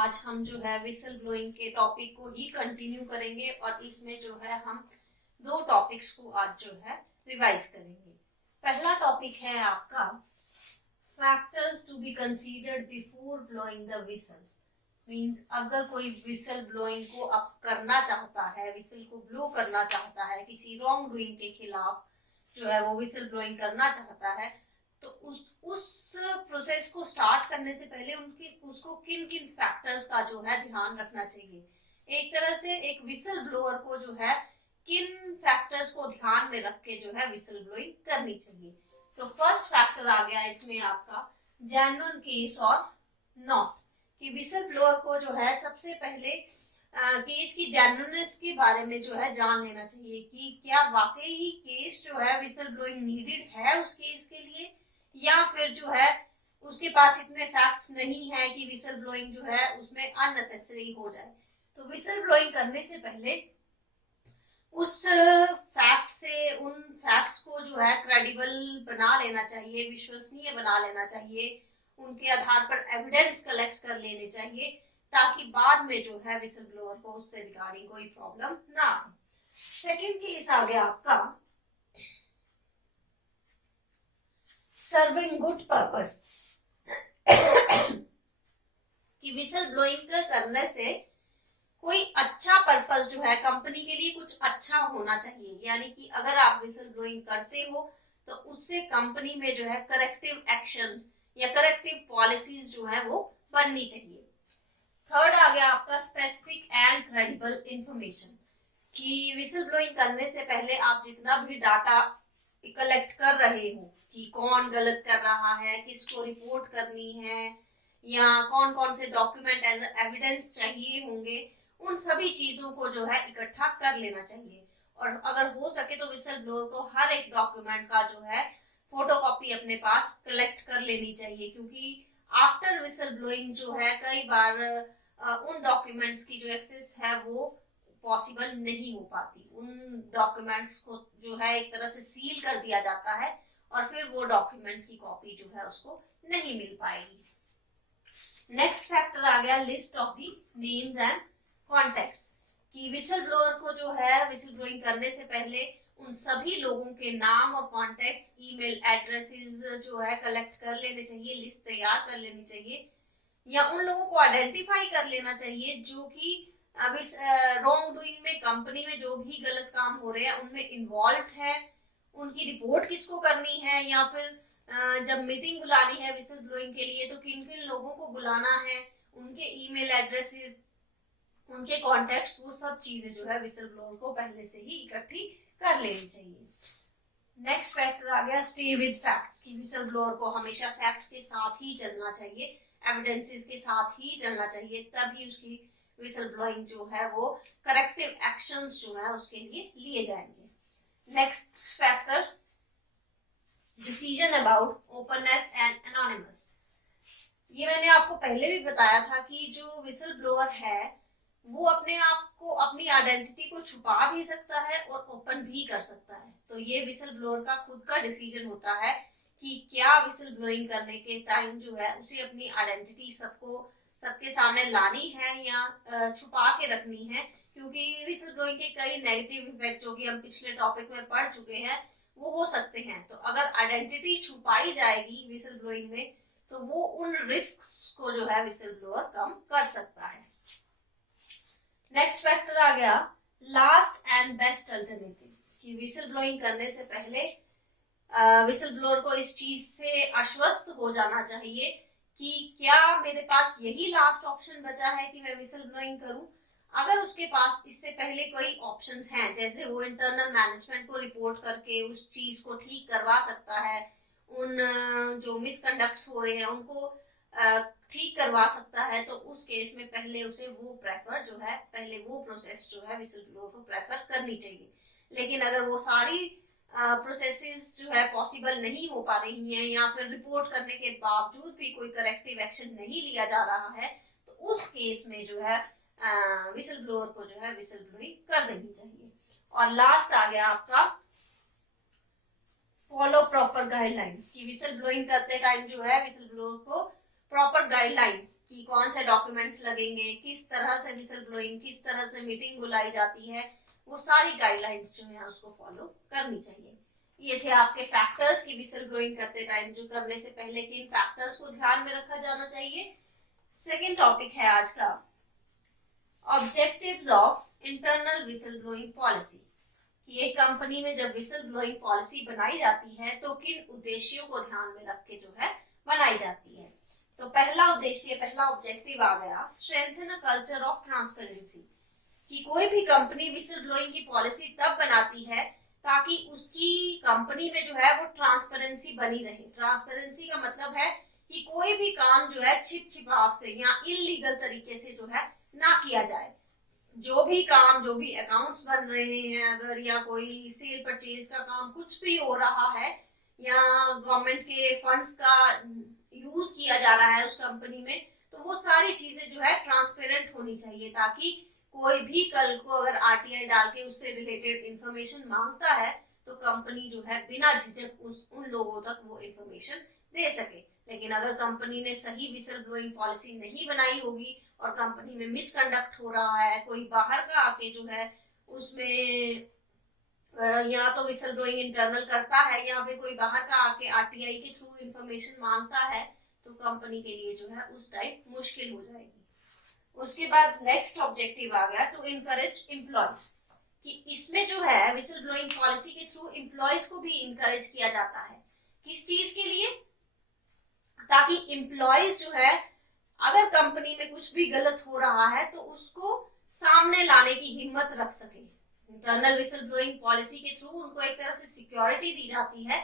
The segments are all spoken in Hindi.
आज हम जो है विसल ब्लोइंग के टॉपिक को ही कंटिन्यू करेंगे और इसमें जो है हम दो टॉपिक्स को आज जो है रिवाइज करेंगे। पहला टॉपिक है आपका factors to be considered before blowing the whistle. Means अगर कोई विसल ब्लोइंग को अब करना चाहता है, विसल को ब्लो करना चाहता है, किसी रॉन्ग डूइंग के खिलाफ जो है वो विसल ब्लोइंग करना चाहता है, तो उस प्रोसेस को स्टार्ट करने से पहले उसको किन किन फैक्टर्स का जो है ध्यान रखना चाहिए। एक तरह से एक विसल ब्लोअर को जो है किन फैक्टर्स को ध्यान में रख के जो है विसल ब्लोइंग करनी चाहिए। तो फर्स्ट फैक्टर आ गया इसमें आपका जेन्युइन केस और नॉट, कि विसल ब्लोअर को जो है सबसे पहले केस की जेन्युइननेस के बारे में जो है जान लेना चाहिए कि क्या वाकई ही केस जो है विसल ब्लोइंग नीडेड है उस केस के लिए, या फिर जो है उसके पास इतने फैक्ट्स नहीं है कि विसल ब्लोइंग जो है उसमें अननेसेसरी हो जाए। तो विसल ब्लोइंग करने से पहले उस फैक्ट से उन फैक्ट्स को जो है क्रेडिबल बना लेना चाहिए, विश्वसनीय बना लेना चाहिए, उनके आधार पर एविडेंस कलेक्ट कर लेने चाहिए ताकि बाद में जो है विसल ब्लोअर को उससे रिगार्डिंग कोई प्रॉब्लम ना हो। सेकेंड केस आ गया आपका सर्विंग गुड पर्पस, कि विसल ब्लोइंग करने से कोई अच्छा पर्पस जो है कंपनी के लिए कुछ अच्छा होना चाहिए। यानी कि अगर आप विसल ब्लोइंग करते हो तो उससे कंपनी में जो है करेक्टिव एक्शंस या करेक्टिव पॉलिसीज जो है वो बननी चाहिए। थर्ड आ गया आपका स्पेसिफिक एंड क्रेडिबल इंफॉर्मेशन, कि विसल ब्लोइंग करने से पहले आप जितना भी डाटा कलेक्ट कर रहे हो कि कौन गलत कर रहा है, किसको रिपोर्ट करनी है, या कौन कौन से डॉक्यूमेंट एज एविडेंस चाहिए होंगे, उन सभी चीजों को जो है इकट्ठा कर लेना चाहिए। और अगर हो सके तो विसल ब्लोअर को हर एक डॉक्यूमेंट का जो है फोटोकॉपी अपने पास कलेक्ट कर लेनी चाहिए, क्योंकि आफ्टर विसल ब्लोइंग जो है कई बार उन डॉक्यूमेंट्स की जो एक्सेस है वो पॉसिबल नहीं हो पाती। उन डॉक्यूमेंट्स को जो है एक तरह से सील कर दिया जाता है और फिर वो डॉक्यूमेंट्स की कॉपी जो है उसको नहीं मिल पाएगी। नेक्स्ट फैक्टर आ गया list of the names and contacts, कि विसल ब्लोअर को जो है विसल ब्लोइंग करने से पहले उन सभी लोगों के नाम और कॉन्टेक्ट्स, ईमेल एड्रेसेस जो है कलेक्ट कर लेने चाहिए, लिस्ट तैयार कर लेनी चाहिए, या उन लोगों को आइडेंटिफाई कर लेना चाहिए जो कि रॉन्ग डूइंग में कंपनी में जो भी गलत काम हो रहे हैं उनमें इन्वॉल्व है, उनकी रिपोर्ट किसको करनी है, या फिर जब मीटिंग बुलानी है विसल ब्लोइंग के लिए तो किन किन लोगों को बुलाना है, उनके ईमेल एड्रेसेस, उनके कॉन्टेक्ट्स, वो सब चीजें जो है विसल ब्लोअर को पहले से ही इकट्ठी कर लेनी चाहिए। नेक्स्ट फैक्टर आ गया स्टे विद फैक्ट्स, कि विसल ब्लोअर को हमेशा फैक्ट्स के साथ ही चलना चाहिए, एविडेंसेस के साथ ही चलना चाहिए, तभी उसकी विसल ब्लोइंग जो है वो करेक्टिव एक्शंस जो है उसके लिए लिए जाएंगे। Next factor decision about openness and anonymous, ये मैंने आपको पहले भी बताया था कि जो विसल ब्लोअर है वो अपने आप को, अपनी आइडेंटिटी को छुपा भी सकता है और ओपन भी कर सकता है। तो ये विसल ब्लोअर का खुद का डिसीजन होता है कि क्या विसल ब्लोइंग करने के टाइम जो है उसे अपनी आइडेंटिटी सबके सामने लानी है या छुपा के रखनी है, क्योंकि विसल ब्लोइंग के कई नेगेटिव इफेक्ट जो कि हम पिछले टॉपिक में पढ़ चुके हैं वो हो सकते हैं। तो अगर आइडेंटिटी छुपाई जाएगी विसल ब्लोइंग में तो वो उन रिस्क्स को जो है विसल ब्लोअर कम कर सकता है। नेक्स्ट फैक्टर आ गया लास्ट एंड बेस्ट अल्टरनेटिव, कि विसल ब्लोइंग करने से पहले विसल ब्लोअर को इस चीज से आश्वस्त हो जाना चाहिए कि क्या मेरे पास यही लास्ट ऑप्शन बचा है कि मैं विसल ब्लोइंग करूं। अगर उसके पास इससे पहले कोई ऑप्शंस हैं, जैसे वो इंटरनल मैनेजमेंट को रिपोर्ट करके उस चीज को ठीक करवा सकता है, उन जो मिसकंडक्ट्स हो रहे हैं उनको ठीक करवा सकता है, तो उस केस में पहले उसे वो प्रेफर जो है, पहले वो प्रोसेस जो है विसल ब्लोअर को प्रेफर करनी चाहिए। लेकिन अगर वो सारी प्रोसेसेस जो है पॉसिबल नहीं हो पा रही हैं या फिर रिपोर्ट करने के बावजूद भी कोई करेक्टिव एक्शन नहीं लिया जा रहा है, तो उस केस में जो है विसल ब्लोअर को जो है विसल ब्लोइंग कर देनी चाहिए। और लास्ट आ गया आपका फॉलो प्रॉपर गाइडलाइंस, कि विसल ब्लोइंग करते टाइम जो है विसल ब्लोअर को प्रॉपर गाइडलाइंस कि कौन से डॉक्यूमेंट्स लगेंगे, किस तरह से विसल ब्लोइंग, किस तरह से मीटिंग बुलाई जाती है, वो सारी गाइडलाइंस जो है उसको फॉलो करनी चाहिए। ये थे आपके फैक्टर्स कि विसल ब्लोइंग करते टाइम जो करने से पहले किन फैक्टर्स को ध्यान में रखा जाना चाहिए। सेकेंड टॉपिक है आज का objectives of internal whistle blowing policy. ये कंपनी में जब विसल ब्लोइंग पॉलिसी बनाई जाती है तो किन उद्देश्यों को ध्यान में रख के जो है बनाई जाती है। तो पहला उद्देश्य, पहला ऑब्जेक्टिव आ गया strengthen a culture of transparency, कि कोई भी कंपनी विसल ब्लोइंग की पॉलिसी तब बनाती है ताकि उसकी कंपनी में जो है वो ट्रांसपेरेंसी बनी रहे। ट्रांसपेरेंसी का मतलब है कि कोई भी काम जो है छिप छिपाव से या इलीगल तरीके से जो है ना किया जाए। जो भी काम, जो भी अकाउंट्स बन रहे हैं अगर, या कोई सेल परचेज का काम कुछ भी हो रहा है, या गवर्नमेंट के फंड्स का यूज किया जा रहा है उस कंपनी में, तो वो सारी चीजें जो है ट्रांसपेरेंट होनी चाहिए, ताकि कोई भी कल को अगर आरटीआई डाल के उससे रिलेटेड इंफॉर्मेशन मांगता है तो कंपनी जो है बिना झिझक उन लोगों तक वो इंफॉर्मेशन दे सके। लेकिन अगर कंपनी ने सही विसल ब्लोइंग पॉलिसी नहीं बनाई होगी और कंपनी में मिसकंडक्ट हो रहा है, कोई बाहर का आके जो है उसमें या तो विसल ब्लोइंग इंटरनल करता है या फिर कोई बाहर का आके आरटीआई के थ्रू इंफॉर्मेशन मांगता है, तो कंपनी के लिए जो है उस टाइम मुश्किल हो जाएगी। उसके बाद नेक्स्ट ऑब्जेक्टिव आ गया टू इनकरेज एम्प्लॉयज, कि इसमें जो है विसल ब्लोइंग पॉलिसी के थ्रू एम्प्लॉयज को भी इनकरेज किया जाता है। किस चीज के लिए? ताकि एम्प्लॉयज जो है अगर कंपनी में कुछ भी गलत हो रहा है तो उसको सामने लाने की हिम्मत रख सके। इंटरनल विसल ब्लोइंग पॉलिसी के थ्रू उनको एक तरह से सिक्योरिटी दी जाती है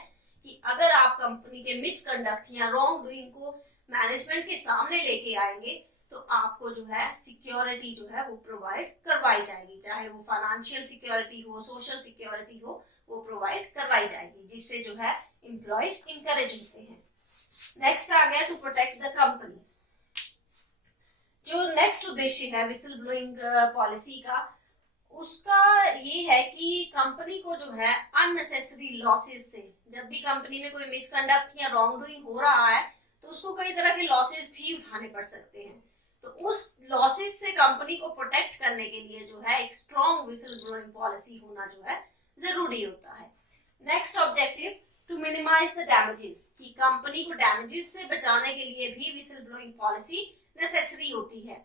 कि अगर आप कंपनी के मिसकंडक्ट या रॉन्ग डूइंग को मैनेजमेंट के सामने लेके आएंगे तो आपको जो है सिक्योरिटी जो है वो प्रोवाइड करवाई जाएगी, चाहे वो फाइनेंशियल सिक्योरिटी हो, सोशल सिक्योरिटी हो, वो प्रोवाइड करवाई जाएगी, जिससे जो है एम्प्लॉयज इंकरेज होते हैं। नेक्स्ट आ गया टू प्रोटेक्ट द कंपनी। जो नेक्स्ट उद्देश्य है विसल ब्लोइंग पॉलिसी का, उसका ये है कि कंपनी को जो है अननेसेसरी लॉसेस से, जब भी कंपनी में कोई मिसकंडक्ट या रॉन्ग डूइंग हो रहा है तो उसको कई तरह के लॉसेस भी उठाने पड़ सकते हैं। तो उस लॉसेस से कंपनी को प्रोटेक्ट करने के लिए जो है एक स्ट्रॉन्ग विसल ब्लोइंग पॉलिसी होना जो है जरूरी होता है। Next objective to minimise the damages, कि कंपनी को डैमेजेस से बचाने के लिए भी विसल ब्लोइंग पॉलिसी नेसेसरी होती है,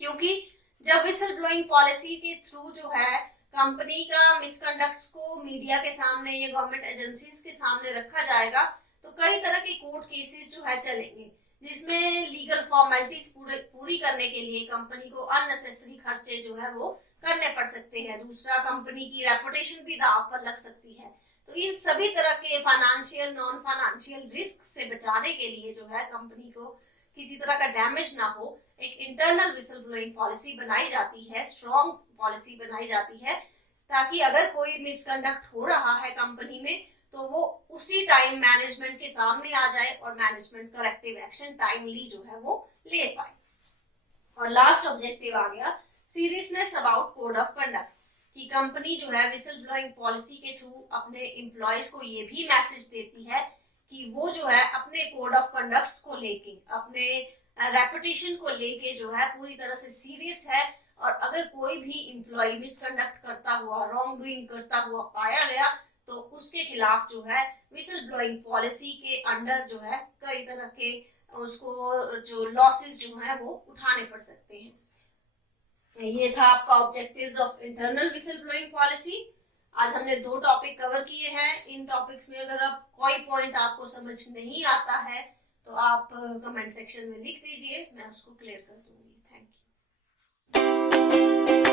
क्योंकि जब विसल ब्लोइंग पॉलिसी के थ्रू जो है कंपनी का मिसकंडक्ट्स को मीडिया के सामने या गवर्नमेंट एजेंसीज के सामने रखा जाएगा तो कई तरह के कोर्ट केसेस जो है चलेंगे, जिसमें लीगल फॉर्मेलिटीज पूरी करने के लिए कंपनी को अननेसेसरी खर्चे जो है वो करने पड़ सकते हैं। दूसरा, कंपनी की रेपुटेशन भी दांव पर लग सकती है। तो इन सभी तरह के फाइनेंशियल, नॉन फाइनेंशियल रिस्क से बचाने के लिए जो है कंपनी को किसी तरह का डैमेज ना हो, एक इंटरनल विसल ब्लोइंग पॉलिसी बनाई जाती है, स्ट्रॉन्ग पॉलिसी बनाई जाती है, ताकि अगर कोई मिसकंडक्ट हो रहा है कंपनी में तो वो उसी टाइम मैनेजमेंट के सामने आ जाए और मैनेजमेंट करेक्टिव एक्शन टाइमली जो है वो ले पाए। और लास्ट ऑब्जेक्टिव आ गया seriousness about code of conduct, कि कंपनी जो है विसल ब्लोइंग पॉलिसी के थ्रू अपने एम्प्लॉयज को ये भी मैसेज देती है कि वो जो है अपने कोड ऑफ कंडक्ट्स को लेके, अपने रेपुटेशन को लेके जो है पूरी तरह से सीरियस है, और अगर कोई भी एम्प्लॉय मिसकंडक्ट करता हुआ, रॉन्ग डूइंग करता हुआ पाया गया तो उसके खिलाफ जो है विसल ब्लोइंग पॉलिसी के अंडर जो है कई तरह के उसको जो लॉसेस जो है वो उठाने पड़ सकते हैं। ये था आपका objectives of internal whistle blowing policy. आज हमने 2 टॉपिक कवर किए हैं। इन टॉपिक्स में अगर आप कोई पॉइंट आपको समझ नहीं आता है तो आप कमेंट सेक्शन में लिख दीजिए, मैं उसको क्लियर कर दूंगी। Thank you.